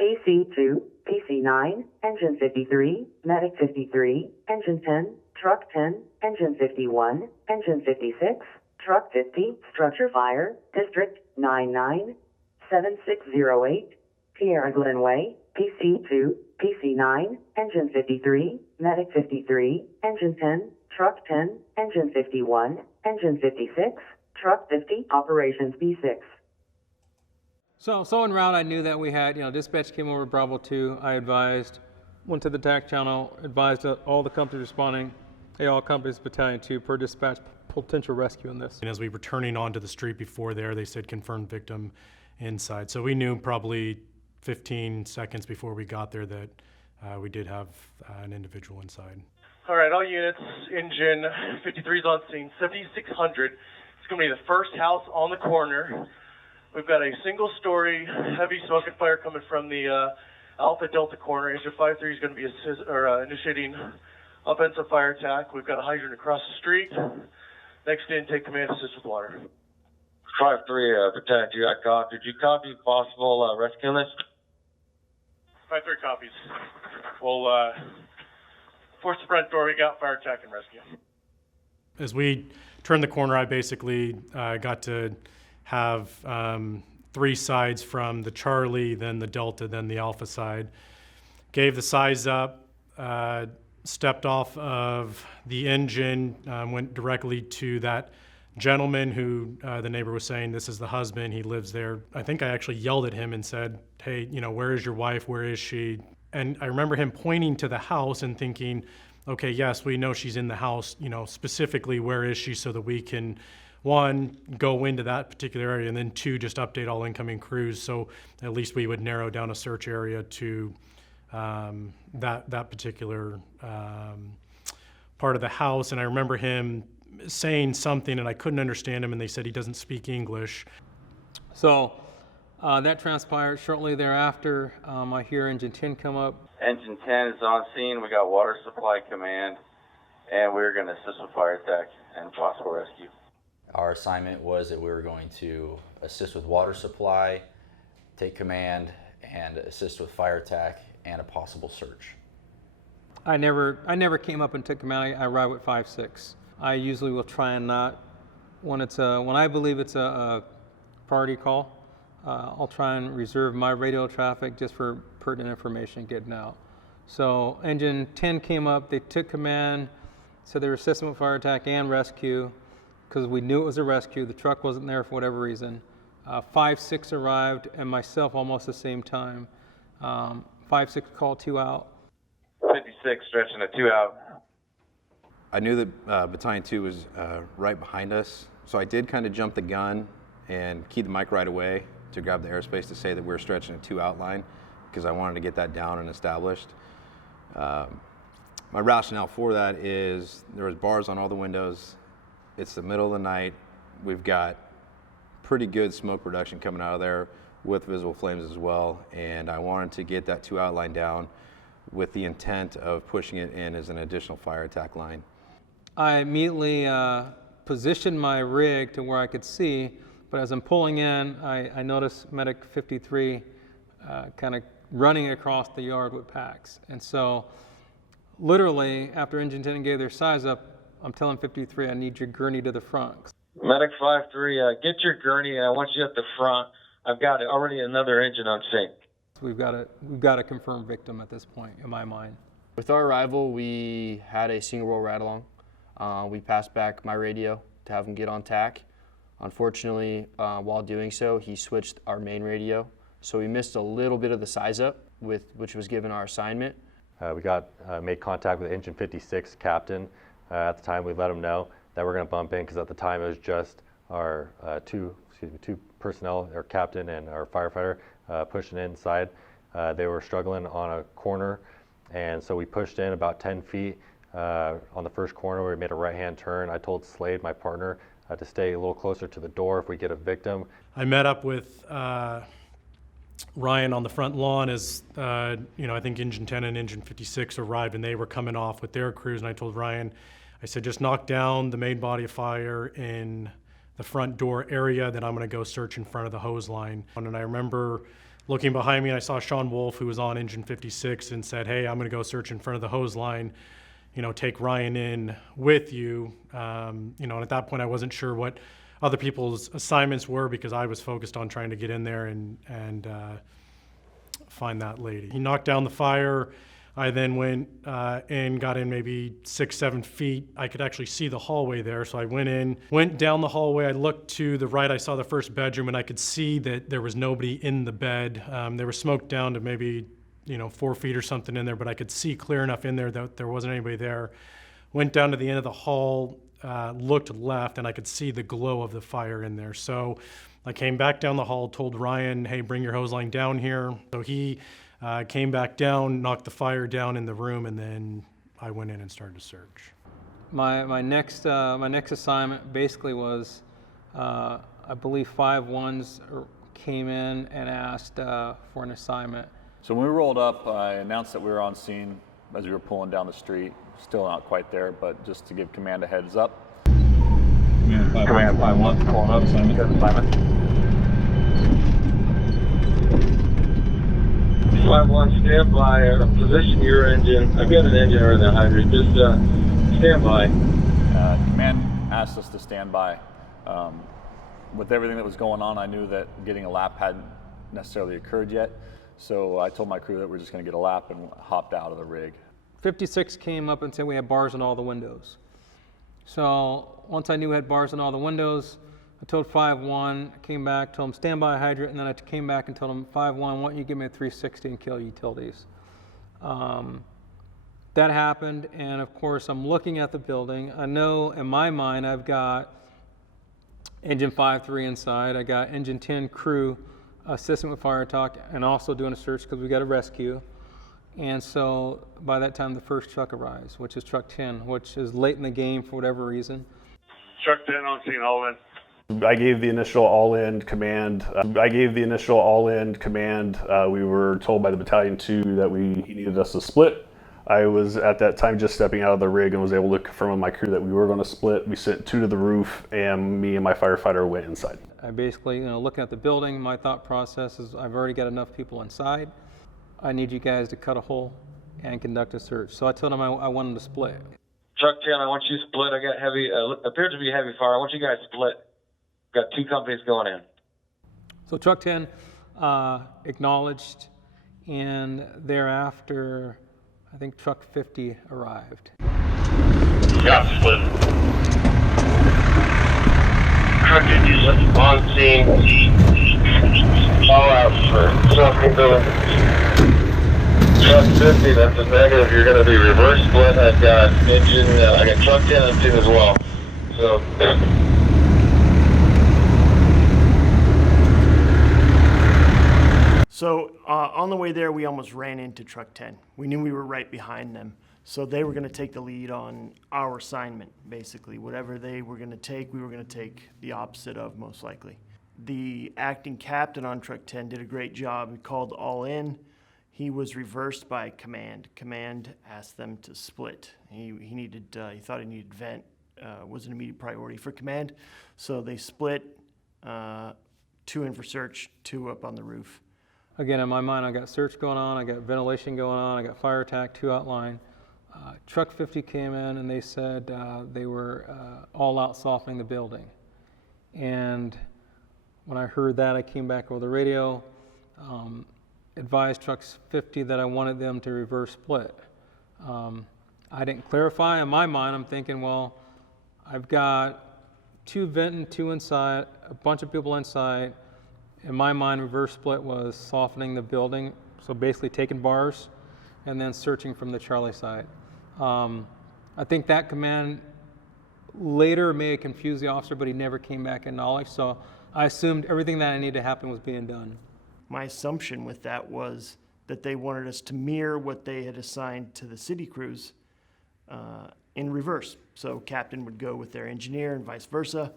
PC2, PC9, Engine 53, Medic 53, Engine 10, Truck 10, Engine 51, Engine 56, Truck 50, Structure Fire, District 997608, Tierra Glen Way, PC2, PC9, Engine 53, Medic 53, Engine 10, Truck 10, Engine 51, Engine 56, Truck 50, Operations B6. So en route, I knew that we had, dispatch came over Bravo 2. I advised, went to the TAC channel, advised all the companies responding, hey, all companies, Battalion 2, per dispatch, potential rescue in this. And as we were turning onto the street before there, they said confirmed victim inside. So we knew probably 15 seconds before we got there that we did have an individual inside. All right, all units, Engine 53 is on scene, 7600. It's going to be the first house on the corner. We've got a single-story heavy smoke and fire coming from the Alpha Delta corner. Engine 53 is going to be initiating offensive fire attack. We've got a hydrant across the street. Next in, take command, assist with water. 5-3, Battalion 2, I copy. Did you copy possible rescue list? 5-3 copies. We'll force the front door. We got fire attack and rescue. As we turned the corner, I basically got to have three sides from the Charlie, then the Delta, then the Alpha side. Gave the size up, stepped off of the engine, went directly to that gentleman who the neighbor was saying, this is the husband, he lives there. I think I actually yelled at him and said, hey, where is your wife, where is she? And I remember him pointing to the house and thinking, okay, yes, we know she's in the house, specifically where is she so that we can, one, go into that particular area, and then two, just update all incoming crews so at least we would narrow down a search area to that particular part of the house. And I remember him saying something and I couldn't understand him, and they said he doesn't speak English. So that transpired. Shortly thereafter, I hear Engine 10 come up. Engine 10 is on scene. We got water supply command, and we're going to assist with fire attack and possible rescue. Our assignment was that we were going to assist with water supply, take command, and assist with fire attack and a possible search. I never came up and took command. I arrived with 5-6. I usually will try and not, when I believe it's a priority call, I'll try and reserve my radio traffic just for pertinent information getting out. So Engine 10 came up, they took command, so they were assisting with fire attack and rescue, because we knew it was a rescue. The truck wasn't there for whatever reason. 5-6 arrived, and myself almost the same time. 5-6 called 2 out. 56 stretching a 2 out. I knew that Battalion 2 was right behind us, so I did kind of jump the gun and key the mic right away to grab the airspace to say that we were stretching a 2 out line, because I wanted to get that down and established. My rationale for that is there was bars on all the windows. It's the middle of the night. We've got pretty good smoke production coming out of there with visible flames as well, and I wanted to get that 2 out line down with the intent of pushing it in as an additional fire attack line. I immediately positioned my rig to where I could see, but as I'm pulling in, I noticed Medic 53 kind of running across the yard with packs. And so literally, after Engine 10 gave their size up, I'm telling 53, I need your gurney to the front. Medic 5-3, get your gurney, and I want you at the front. I've got already another engine on scene. We've got a confirmed victim at this point, in my mind. With our arrival, we had a single roll ride-along. We passed back my radio to have him get on TAC. Unfortunately, while doing so, he switched our main radio, so we missed a little bit of the size up, which was given our assignment. We made contact with Engine 56 captain. At the time, we let him know that we're going to bump in, because at the time it was just our two personnel, our captain and our firefighter, pushing inside. They were struggling on a corner, and so we pushed in about 10 feet. On the first corner, we made a right-hand turn. I told Slade, my partner, to stay a little closer to the door if we get a victim. I met up with Ryan on the front lawn as, I think Engine 10 and Engine 56 arrived, and they were coming off with their crews, and I told Ryan, I said, just knock down the main body of fire in the front door area, then I'm going to go search in front of the hose line. And I remember looking behind me, I saw Sean Wolf, who was on engine 56, and said, "Hey, I'm going to go search in front of the hose line. Take Ryan in with you." And at that point, I wasn't sure what other people's assignments were because I was focused on trying to get in there and find that lady. He knocked down the fire. I then went and got in maybe 6-7 feet. I could actually see the hallway there, so I went down the hallway. I looked to the right. I saw the first bedroom, and I could see that there was nobody in the bed. There was smoke down to maybe 4 feet or something in there, but I could see clear enough in there that there wasn't anybody there. Went down to the end of the hall, looked left, and I could see the glow of the fire in there. So I came back down the hall, told Ryan, "Hey, bring your hose line down here." So he came back down, knocked the fire down in the room, and then I went in and started to search. My next assignment basically was, I believe 5-1s came in and asked for an assignment. So when we rolled up, I announced that we were on scene as we were pulling down the street. Still not quite there, but just to give command a heads up. Command 5-1, pulling up, so good assignment. 5-1, stand by, position your engine. I've got an engine over the hydrant, just stand by. Command asked us to stand by. With everything that was going on, I knew that getting a lap hadn't necessarily occurred yet. So I told my crew that we're just going to get a lap and hopped out of the rig. 56 came up and said we had bars in all the windows. So once I knew we had bars in all the windows, I told 5-1, came back, told him stand by hydrant, and then I came back and told him 5-1, why don't you give me a 360 and kill utilities. That happened, and of course I'm looking at the building. I know in my mind I've got engine 5-3 inside, I got engine 10 crew assisting with fire talk and also doing a search because we got a rescue. And so by that time the first truck arrives, which is truck 10, which is late in the game for whatever reason. Truck 10 on scene, all in. I gave the initial all-in command. We were told by the Battalion 2 that he needed us to split. I was at that time just stepping out of the rig and was able to confirm with my crew that we were going to split. We sent 2 to the roof, and me and my firefighter went inside. I basically, looking at the building, my thought process is I've already got enough people inside. I need you guys to cut a hole and conduct a search. So I told them I wanted to split. Truck 10, I want you to split. I got heavy, appears to be heavy fire. I want you guys to split. Got 2 companies going in. So truck 10 acknowledged, and thereafter, I think truck 50 arrived. Yeah, split. Truck 50 is on scene. All out for something going. Truck 50, that's a negative. You're going to be reverse split. I've got engine, I got truck 10 on scene as well. So. So on the way there, we almost ran into truck 10. We knew we were right behind them. So they were going to take the lead on our assignment, basically. Whatever they were going to take, we were going to take the opposite of, most likely. The acting captain on truck 10 did a great job. He called all in. He was reversed by command. Command asked them to split. He thought he needed vent, was an immediate priority for command. So they split, 2 in for search, 2 up on the roof. Again, in my mind, I got search going on, I got ventilation going on, I got fire attack, 2 outline. Truck 50 came in and they said they were all out softening the building. And when I heard that, I came back over the radio, advised trucks 50 that I wanted them to reverse split. I didn't clarify. In my mind, I'm thinking, well, I've got 2 venting, 2 inside, a bunch of people inside. In my mind, reverse split was softening the building, so basically taking bars and then searching from the Charlie side. I think that command later may have confused the officer, but he never came back in knowledge, so I assumed everything that I needed to happen was being done. My assumption with that was that they wanted us to mirror what they had assigned to the city crews in reverse. So captain would go with their engineer and vice versa.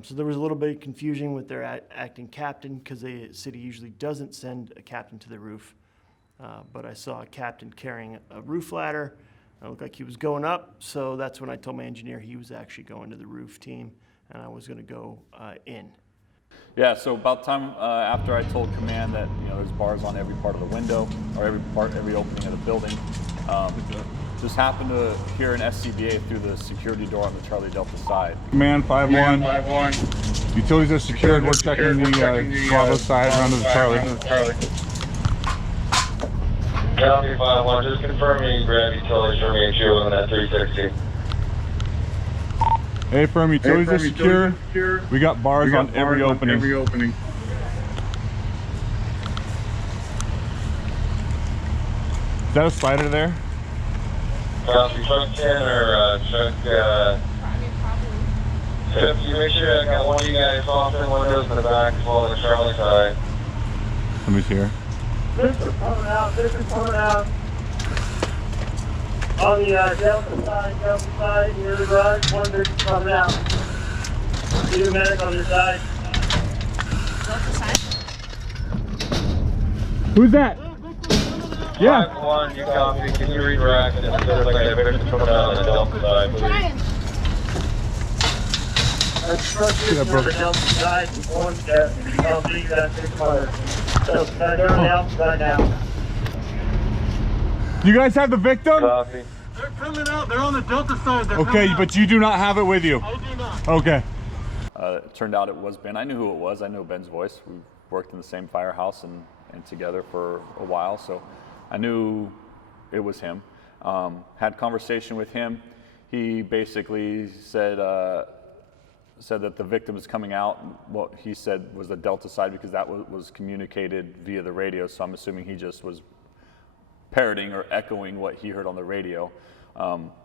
So there was a little bit of confusion with their acting captain because the city usually doesn't send a captain to the roof. But I saw a captain carrying a roof ladder. It looked like he was going up, so that's when I told my engineer he was actually going to the roof team and I was going to go in. Yeah, so about time after I told command that there's bars on every part of the window or every opening of the building, just happened to hear an SCBA through the security door on the Charlie Delta side. Command 5-1. Utilities are secured. We're checking the Bravo side around to the Charlie. Copy 5-1. Just confirming you grab utilities from me and you on that 360. Hey, firm, utilities are secure. We got bars on every opening. Is that a spider there? Copy, truck 10 or truck 50. Make sure I got one of you guys off in windows in the back as well on the Charlie side. Somebody's here. Victor's coming out, Victor's coming out. On the Delta side, near the garage, one Victor's coming out. Need a medic on your side. Delta side? Who's that? Yeah. 5-1, you copy. Can you redirect? It looks like a Victor's coming out on the Delta side, please. That's truck here on the Delta side, one copy, that's 6 fire. Delta side, they're on the outside now. You guys have the victim? Copy. They're coming out, they're on the Delta side. Okay, but you do not have it with you? I do not. Okay. It turned out it was Ben. I knew who it was. I knew Ben's voice. We worked in the same firehouse and together for a while, so I knew it was him. Had conversation with him. He basically said that the victim is coming out. What he said was the Delta side because that was communicated via the radio, so I'm assuming he just was parroting or echoing what he heard on the radio.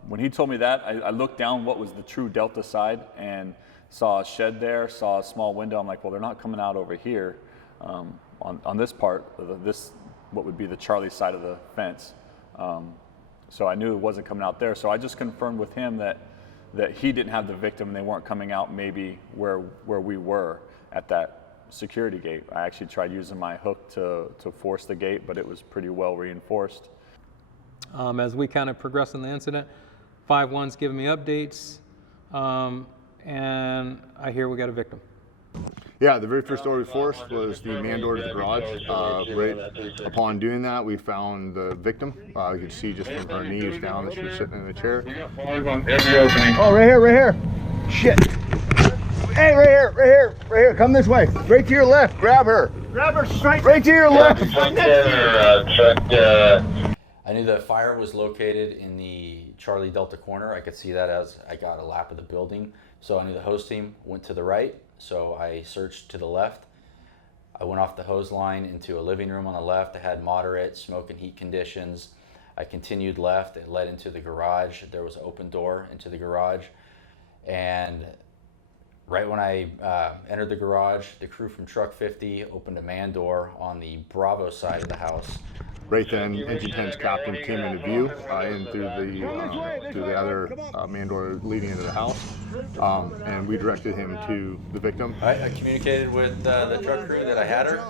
When he told me that, I looked down what was the true Delta side and saw a shed there, saw a small window. I'm like, well, they're not coming out over here on this part, this what would be the Charlie side of the fence. So I knew it wasn't coming out there. So I just confirmed with him that he didn't have the victim and they weren't coming out maybe where we were at that security gate. I actually tried using my hook to force the gate, but it was pretty well reinforced. As we kind of progress in the incident, 5-1's giving me updates, and I hear we got a victim. Yeah, the very first door we forced was the man door to the garage. Right upon doing that, we found the victim. You could see just from her knees down that she was sitting in a chair. Oh, right here. Shit. Hey, right here. Come this way. Right to your left. Grab her. Grab her straight. Right to your left. I knew the fire was located in the Charlie Delta corner. I could see that as I got a lap of the building. So I knew the hose team went to the right. So I searched to the left. I went off the hose line into a living room on the left that had moderate smoke and heat conditions. I continued left. It led into the garage. There was an open door into the garage. And right when I entered the garage, the crew from Truck 50 opened a man door on the Bravo side of the house. Right then, Engine 10's captain came into view in through the other man door leading into the house, and we directed him to the victim. I communicated with the truck crew that I had her.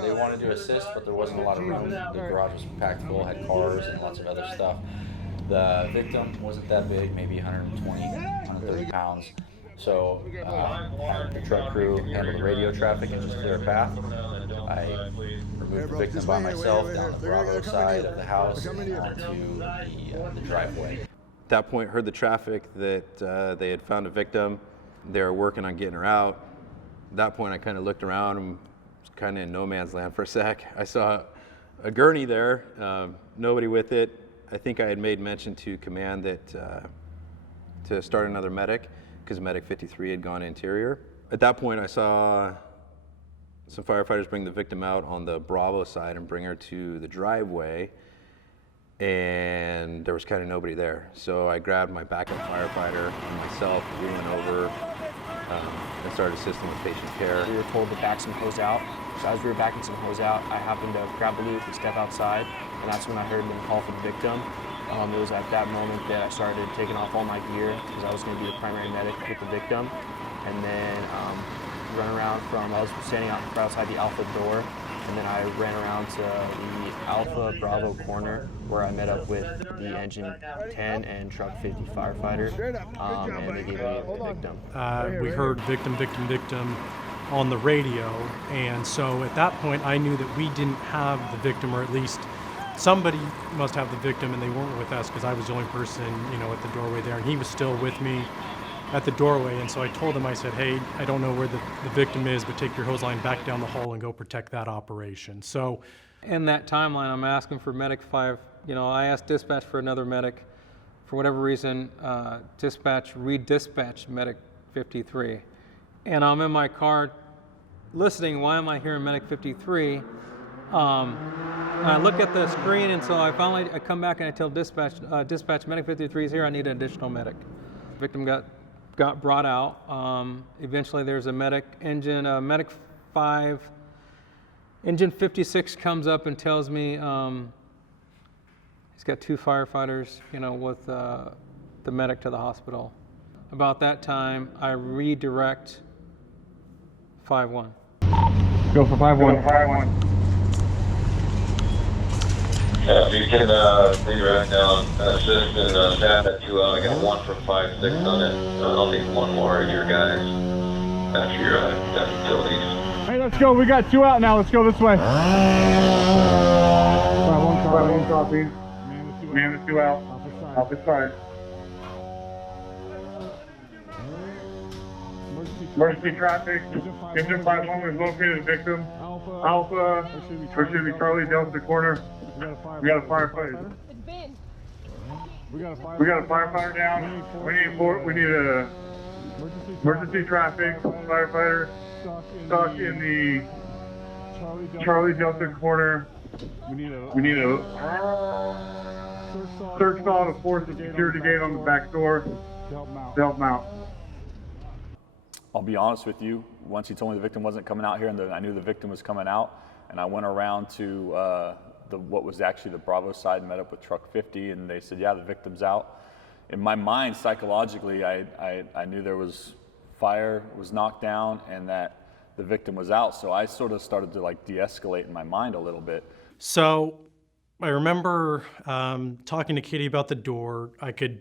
They wanted to assist, but there wasn't a lot of room. The garage was packed full, had cars and lots of other stuff. The victim wasn't that big, maybe 120, 130 pounds. So had the truck crew handle the radio traffic and just clear a path. I removed the victim by myself down the Bravo side of the house and onto the driveway. At that point, heard the traffic that they had found a victim. They were working on getting her out. At that point, I kind of looked around and was kind of in no man's land for a sec. I saw a gurney there, nobody with it. I think I had made mention to command that to start another medic because medic 53 had gone interior. At that point, I saw some firefighters bring the victim out on the Bravo side and bring her to the driveway, and there was kind of nobody there. So I grabbed my backup firefighter and myself, we went over and started assisting with patient care. We were told to back some hose out. So as we were backing some hose out, I happened to grab the loop and step outside, and that's when I heard them call for the victim. It was at that moment that I started taking off all my gear because I was going to be the primary medic with the victim, and then run around I was standing right outside the Alpha door, and then I ran around to the Alpha Bravo corner where I met up with the Engine 10 and Truck 50 firefighter, and they gave me the victim. We heard victim. on the radio. And so at that point, I knew that we didn't have the victim, or at least somebody must have the victim, and they weren't with us because I was the only person, at the doorway there, and he was still with me at the doorway. And so I told him, I said, hey, I don't know where the victim is, but take your hose line back down the hall and go protect that operation. So in that timeline, I'm asking for medic 5. I asked dispatch for another medic. For whatever reason, dispatch redispatched medic 53. And I'm in my car listening, why am I hearing medic 53? I look at the screen, and so I come back and I tell dispatch, dispatch, medic 53 is here, I need an additional medic. Victim got brought out. Eventually there's a medic, medic 5, engine 56 comes up and tells me he's got 2 firefighters, with the medic to the hospital. About that time, I redirect 5-1. Go for 5-1. If you can redirect now, assist and staff at 2 out. I got 1 for 5-6 on it. I'll need 1 more of your guys after your utilities. Hey, let's go. We got 2 out now. Let's go this way. 5-1 copy. Man, the 2 out. Opposite side. Emergency traffic. Engine 5-1, we've located a victim. Alpha, or should be Charlie Delta corner. We got a firefighter. We got a firefighter down. We need a emergency traffic firefighter stuck in the Charlie Delta corner. We need a search saw to force the security gate on the back door to help them out. I'll be honest with you, once he told me the victim wasn't coming out here and I knew the victim was coming out, and I went around to what was actually the Bravo side and met up with truck 50, and they said, yeah, the victim's out. In my mind, psychologically, I knew there was fire was knocked down and that the victim was out. So I sort of started to de-escalate in my mind a little bit. So I remember talking to Kitty about the door. I could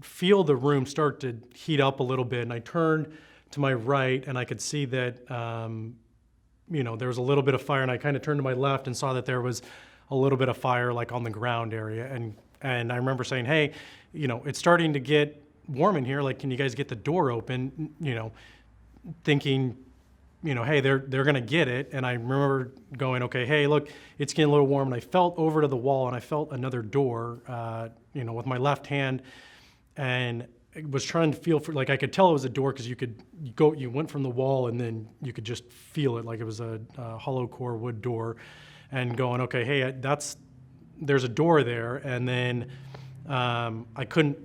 feel the room start to heat up a little bit, and I turned to my right and I could see that there was a little bit of fire, and I kind of turned to my left and saw that there was a little bit of fire on the ground area. And I remember saying, hey, it's starting to get warm in here. Can you guys get the door open? Thinking, hey, they're going to get it. And I remember going, okay, hey, look, it's getting a little warm. And I felt over to the wall and I felt another door, with my left hand, and was trying to feel for, I could tell it was a door because you went from the wall and then you could just feel it like it was a hollow core wood door, and going, okay, hey, there's a door there. And then I couldn't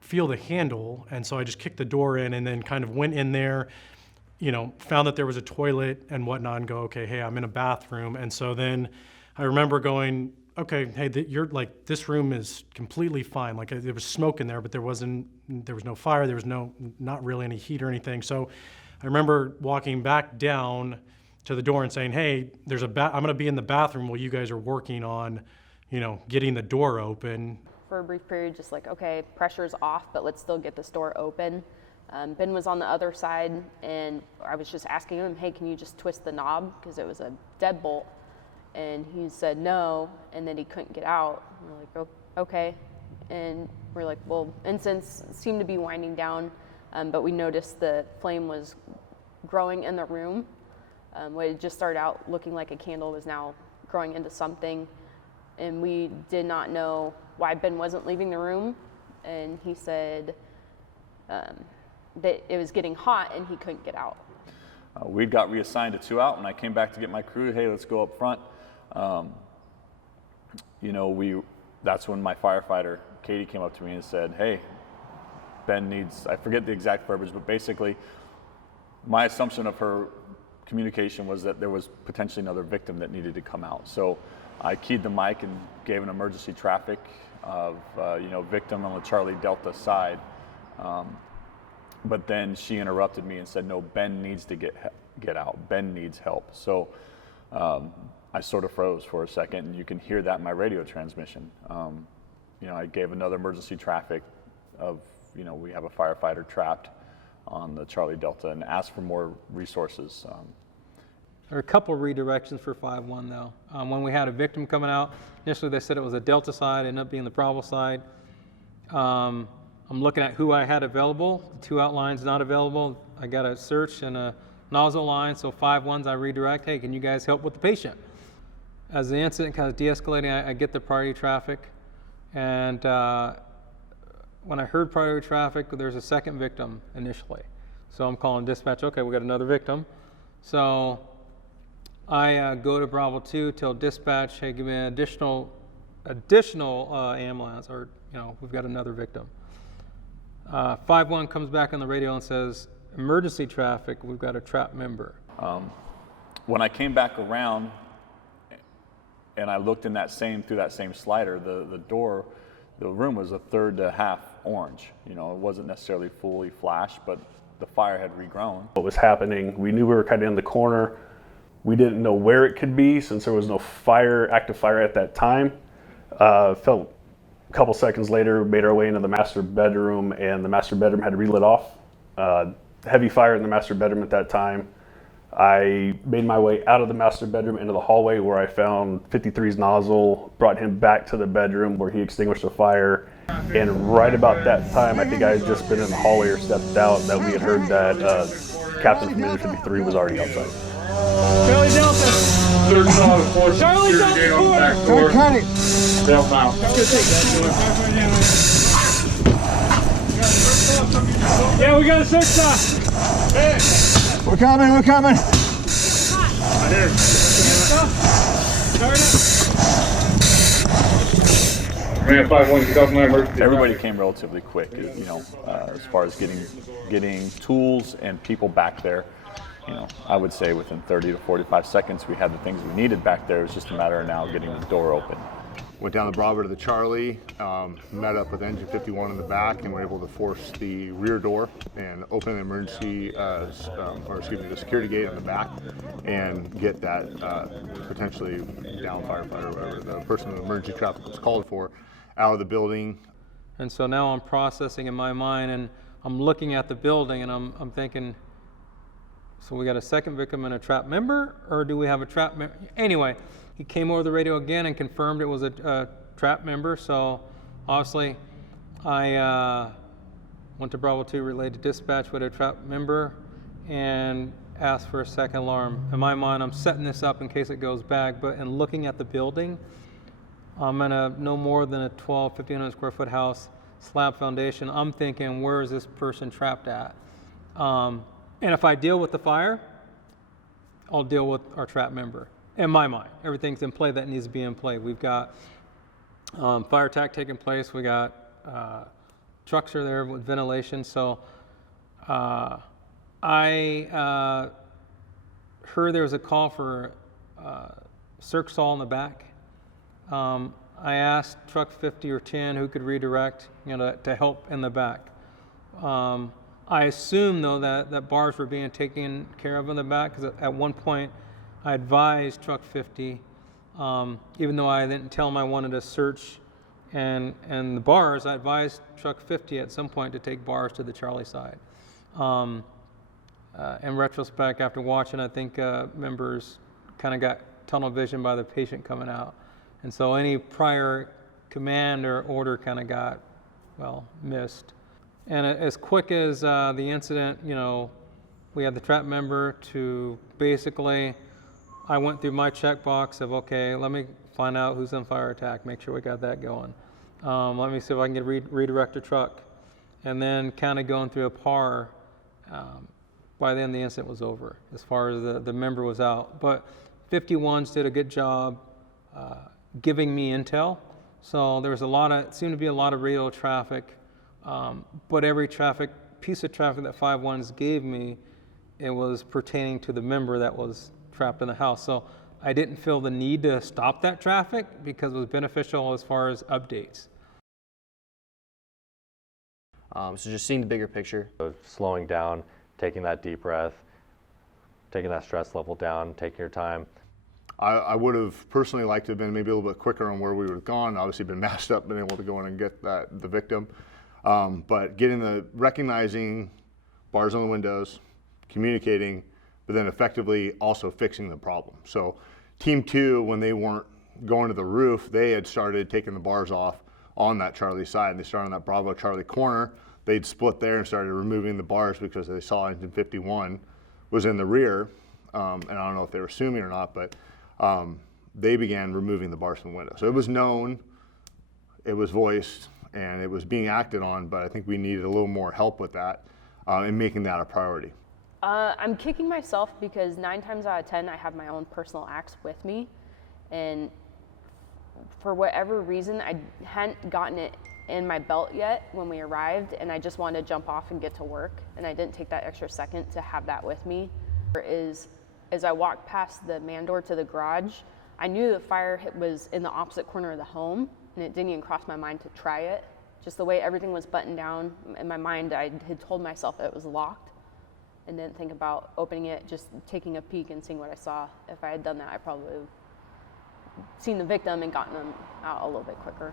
feel the handle, and so I just kicked the door in and then kind of went in there, found that there was a toilet and whatnot, and go, okay, hey, I'm in a bathroom. And so then I remember going, okay, hey, this room is completely fine. There was smoke in there, but there was no fire. There was not really any heat or anything. So I remember walking back down to the door and saying, hey, I'm going to be in the bathroom while you guys are working on, getting the door open. For a brief period, just okay, pressure's off, but let's still get this door open. Ben was on the other side, and I was just asking him, hey, can you just twist the knob? Because it was a deadbolt. And he said no, and then he couldn't get out. And we're like, oh, okay. And we're like, well, incense seemed to be winding down, but we noticed the flame was growing in the room. It just started out looking like a candle was now growing into something. And we did not know why Ben wasn't leaving the room. And he said that it was getting hot and he couldn't get out. We got reassigned to 2 out. When I came back to get my crew, hey, let's go up front. That's when my firefighter, Katie, came up to me and said, hey, Ben needs, I forget the exact verbiage, but basically my assumption of her communication was that there was potentially another victim that needed to come out. So I keyed the mic and gave an emergency traffic of, victim on the Charlie Delta side. But then she interrupted me and said, no, Ben needs to get out. Ben needs help. So I sort of froze for a second, and you can hear that in my radio transmission. I gave another emergency traffic of, we have a firefighter trapped. the Charlie Delta and asked for more resources. There are a couple redirections for 5-1 though. When we had a victim coming out, initially they said it was a Delta side, ended up being the Bravo side. I'm looking at who I had available, the 2 outlines not available. I got a search and a nozzle line, so 5-1s I redirect, hey, can you guys help with the patient? As the incident kind of de-escalating, I get the priority traffic, and when I heard priority traffic, there's a second victim initially. So I'm calling dispatch, okay, we got another victim. So I go to Bravo 2, tell dispatch, hey, give me an additional ambulance, or we've got another victim. 5-1 comes back on the radio and says, emergency traffic, we've got a trapped member. When I came back around and I looked in through that same slider, the room was a third to half orange. It wasn't necessarily fully flashed, but the fire had regrown. What was happening, we knew we were kind of in the corner. We didn't know where it could be since there was no active fire at that time. Felt a couple seconds later, made our way into the master bedroom, and the master bedroom had relit off. Heavy fire in the master bedroom at that time. I made my way out of the master bedroom into the hallway where I found 53's nozzle, brought him back to the bedroom where he extinguished the fire. And right about that time, I think I had just been in the hallway or stepped out, that we had heard that Captain from Engine 53 was already outside. Charlie Delta. Charlie Delta. Charlie cut it. Delta now. Yeah, we got a search stop. Hey. We're coming. Right here. Man, 5-1, everybody came relatively quick, as far as getting tools and people back there. I would say within 30 to 45 seconds, we had the things we needed back there. It was just a matter of now getting the door open. Went down the Bravo to the Charlie, met up with engine 51 in the back, and were able to force the rear door and open the emergency, the security gate on the back, and get that potentially down firefighter, or whatever the person in emergency traffic was called for, out of the building. And so now I'm processing in my mind, and I'm looking at the building, and I'm thinking, so we got a second victim and a trapped member, or do we have a trapped member? Anyway, he came over the radio again and confirmed it was a trapped member. So obviously I went to Bravo 2, relayed to dispatch with a trapped member, and asked for a second alarm. In my mind, I'm setting this up in case it goes back, but in looking at the building, I'm in a no more than a 1,500 square foot house, slab foundation. I'm thinking, where is this person trapped at? And if I deal with the fire, I'll deal with our trapped member. In my mind, everything's in play that needs to be in play. We've got fire attack taking place. We got trucks are there with ventilation. So I heard there was a call for circ saw in the back. I asked truck 50 or 10 who could redirect, to help in the back. I assume though that bars were being taken care of in the back, because at one point I advised truck 50, even though I didn't tell him I wanted to search and the bars, I advised truck 50 at some point to take bars to the Charlie side. In retrospect, after watching, I think members kind of got tunnel vision by the patient coming out. And so any prior command or order kind of got, missed. And as quick as the incident, we had the trapped member to basically, I went through my checkbox of, okay, let me find out who's on fire attack, make sure we got that going. Let me see if I can get redirect a truck. And then kind of going through a PAR, by then the incident was over as far as the member was out. But 51s did a good job giving me intel. So there was seemed to be a lot of radio traffic, but every piece of traffic that 51s gave me, it was pertaining to the member that was trapped in the house. So I didn't feel the need to stop that traffic because it was beneficial as far as updates. So just seeing the bigger picture. So slowing down, taking that deep breath, taking that stress level down, taking your time. I would have personally liked to have been maybe a little bit quicker on where we would have gone. Obviously been masked up, been able to go in and get the victim. But recognizing bars on the windows, communicating, but then effectively also fixing the problem. So team 2, when they weren't going to the roof, they had started taking the bars off on that Charlie side, and they started on that Bravo Charlie corner. They'd split there and started removing the bars because they saw engine 51 was in the rear, and I don't know if they were assuming or not, but they began removing the bars from the window. So it was known, it was voiced, and it was being acted on, but I think we needed a little more help with that and making that a priority. I'm kicking myself because 9 times out of 10, I have my own personal axe with me. And for whatever reason, I hadn't gotten it in my belt yet when we arrived, and I just wanted to jump off and get to work. And I didn't take that extra second to have that with me. As I walked past the man door to the garage, I knew the fire was in the opposite corner of the home, and it didn't even cross my mind to try it. Just the way everything was buttoned down, in my mind, I had told myself it was locked and didn't think about opening it, just taking a peek and seeing what I saw. If I had done that, I probably would have seen the victim and gotten them out a little bit quicker.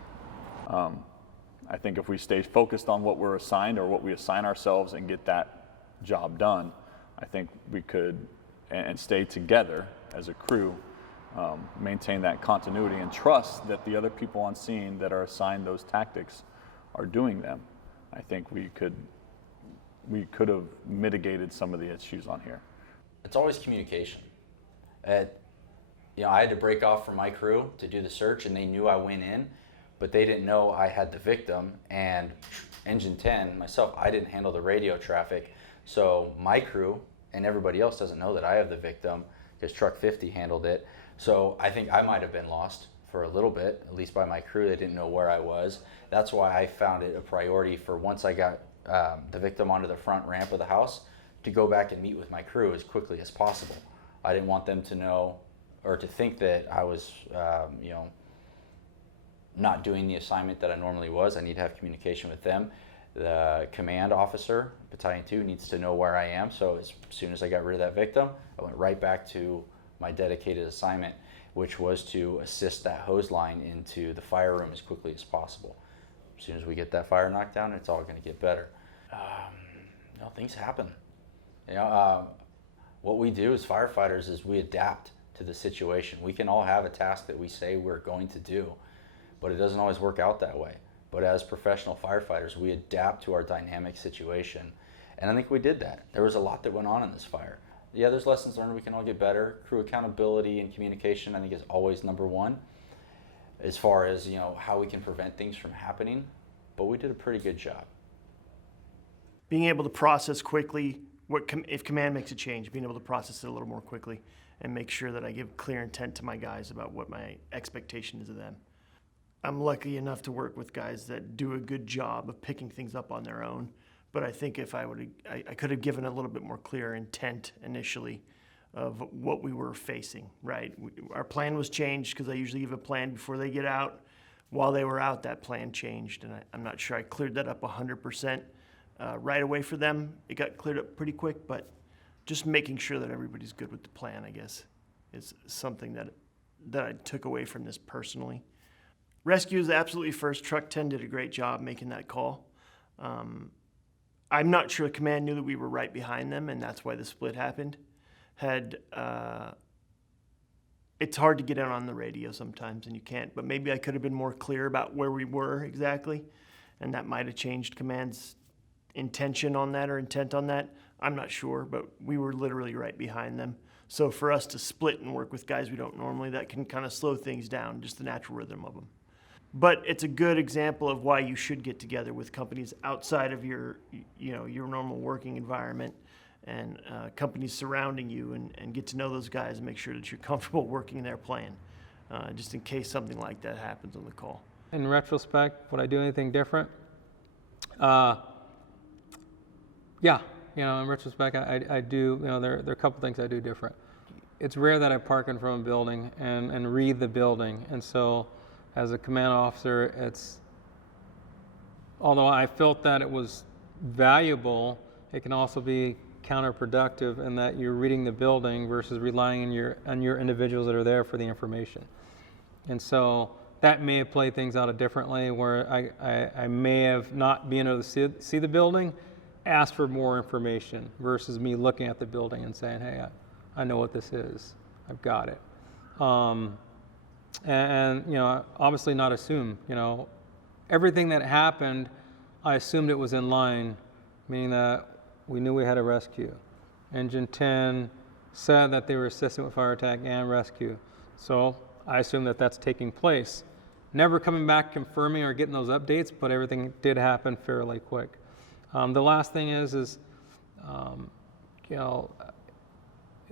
I think if we stay focused on what we're assigned or what we assign ourselves and get that job done, I think we could, and stay together as a crew, maintain that continuity and trust that the other people on scene that are assigned those tactics are doing them. I think we could have mitigated some of the issues on here. It's always communication. I had to break off from my crew to do the search, and they knew I went in, but they didn't know I had the victim. And Engine 10, myself, I didn't handle the radio traffic, so my crew and everybody else doesn't know that I have the victim because Truck 50 handled it. So I think I might have been lost for a little bit, at least by my crew. They didn't know where I was. That's why I found it a priority for once I got the victim onto the front ramp of the house to go back and meet with my crew as quickly as possible. I didn't want them to know or to think that I was, not doing the assignment that I normally was. I need to have communication with them. The command officer, Battalion 2, needs to know where I am. So as soon as I got rid of that victim, I went right back to my dedicated assignment, which was to assist that hose line into the fire room as quickly as possible. As soon as we get that fire knocked down, it's all going to get better. Things happen. What we do as firefighters is we adapt to the situation. We can all have a task that we say we're going to do, but it doesn't always work out that way. But as professional firefighters, we adapt to our dynamic situation. And I think we did that. There was a lot that went on in this fire. Yeah, there's lessons learned. We can all get better. Crew accountability and communication, I think, is always number one as far as, how we can prevent things from happening. But we did a pretty good job. Being able to process quickly, if command makes a change, being able to process it a little more quickly and make sure that I give clear intent to my guys about what my expectation is of them. I'm lucky enough to work with guys that do a good job of picking things up on their own. But I think if I could have given a little bit more clear intent initially of what we were facing, right? Our plan was changed because I usually give a plan before they get out. While they were out, that plan changed, and I'm not sure I cleared that up 100% right away for them. It got cleared up pretty quick, but just making sure that everybody's good with the plan, I guess, is something that I took away from this personally. Rescue is absolutely first. Truck 10 did a great job making that call. I'm not sure command knew that we were right behind them, and that's why the split happened. It's hard to get in on the radio sometimes, and you can't, but maybe I could have been more clear about where we were exactly, and that might have changed command's intention on that or intent on that. I'm not sure, but we were literally right behind them. So for us to split and work with guys we don't normally, that can kind of slow things down, just the natural rhythm of them. But it's a good example of why you should get together with companies outside of your normal working environment and companies surrounding you and get to know those guys and make sure that you're comfortable working their plan, just in case something like that happens on the call. In retrospect, would I do anything different? Yeah, in retrospect, I do, there are a couple things I do different. It's rare that I park in front of a building and read the building, and so as a command officer, although I felt that it was valuable, it can also be counterproductive in that you're reading the building versus relying on your individuals that are there for the information. And so that may have played things out differently, where I may have not been able to see the building, ask for more information versus me looking at the building and saying, hey, I know what this is. I've got it. And you know, obviously not assume, you know, everything that happened, I assumed it was in line, meaning that we knew we had a rescue. Engine 10 said that they were assisting with fire attack and rescue. So I assume that that's taking place. Never coming back confirming or getting those updates, but everything did happen fairly quick. The last thing is you know,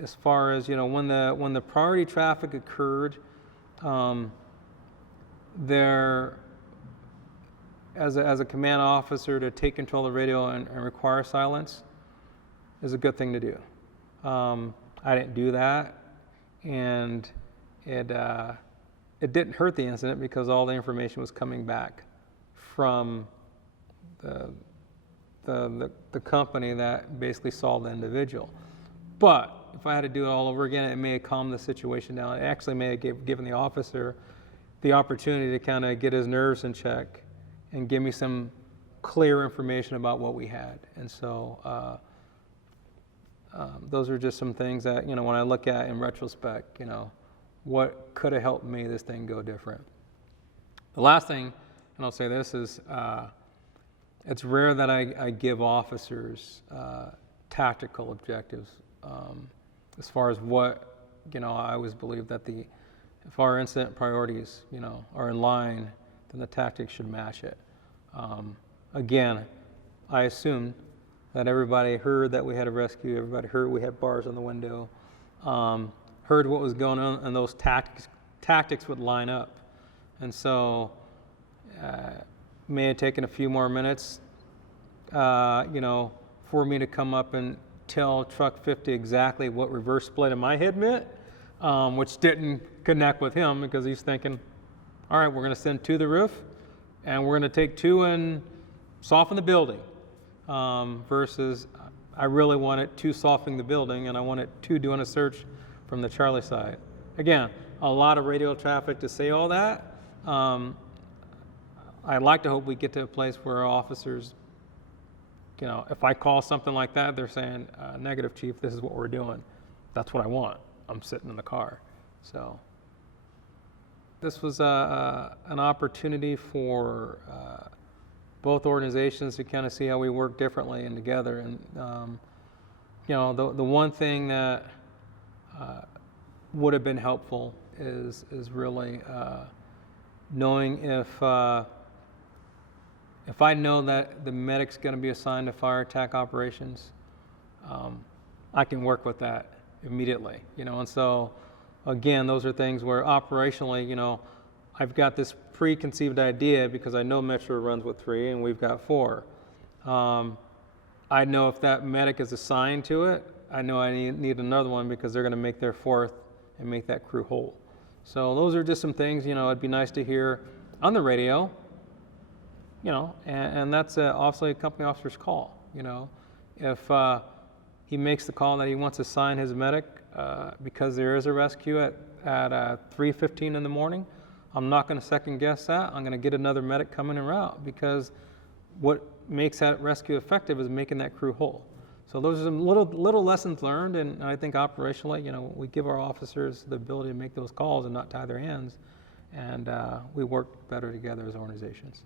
as far as, you know, when the priority traffic occurred, there, as a command officer, to take control of the radio and require silence is a good thing to do. I didn't do that, and it didn't hurt the incident because all the information was coming back from the company that basically saw the individual. But if I had to do it all over again, it may have calmed the situation down. It actually may have given the officer the opportunity to kind of get his nerves in check and give me some clear information about what we had. And so those are just some things that, you know, when I look at in retrospect, you know, what could have helped me this thing go different. The last thing, and I'll say this, is it's rare that I give officers tactical objectives. As far as what, you know, I always believe that if our incident priorities, you know, are in line, then the tactics should match it. Again, I assumed that everybody heard that we had a rescue, everybody heard we had bars on the window, heard what was going on, and those tactics would line up. And so, may have taken a few more minutes, you know, for me to come up and tell Truck 50 exactly what reverse split in my head meant, which didn't connect with him because he's thinking, all right, we're going to send 2 to the roof, and we're going to take 2 and soften the building, versus I really wanted 2 softening the building, and I wanted 2 doing a search from the Charlie side. Again, a lot of radio traffic to say all that. I'd like to hope we get to a place where our officers, you know, if I call something like that, they're saying, negative, chief, this is what we're doing. That's what I want. I'm sitting in the car. So this was an opportunity for both organizations to kind of see how we work differently and together. And, you know, the one thing that would have been helpful is really knowing if I know that the medic's going to be assigned to fire attack operations, I can work with that immediately, you know. And so, again, those are things where operationally, you know, I've got this preconceived idea because I know Metro runs with 3 and we've got 4. I know if that medic is assigned to it, I know I need another one because they're going to make their 4th and make that crew whole. So those are just some things, you know, it'd be nice to hear on the radio, you know, and that's obviously a company officer's call, you know. If he makes the call that he wants to assign his medic because there is a rescue at 3:15 in the morning, I'm not going to second guess that. I'm going to get another medic coming en route because what makes that rescue effective is making that crew whole. So those are some little lessons learned, and I think operationally, you know, we give our officers the ability to make those calls and not tie their hands, and we work better together as organizations.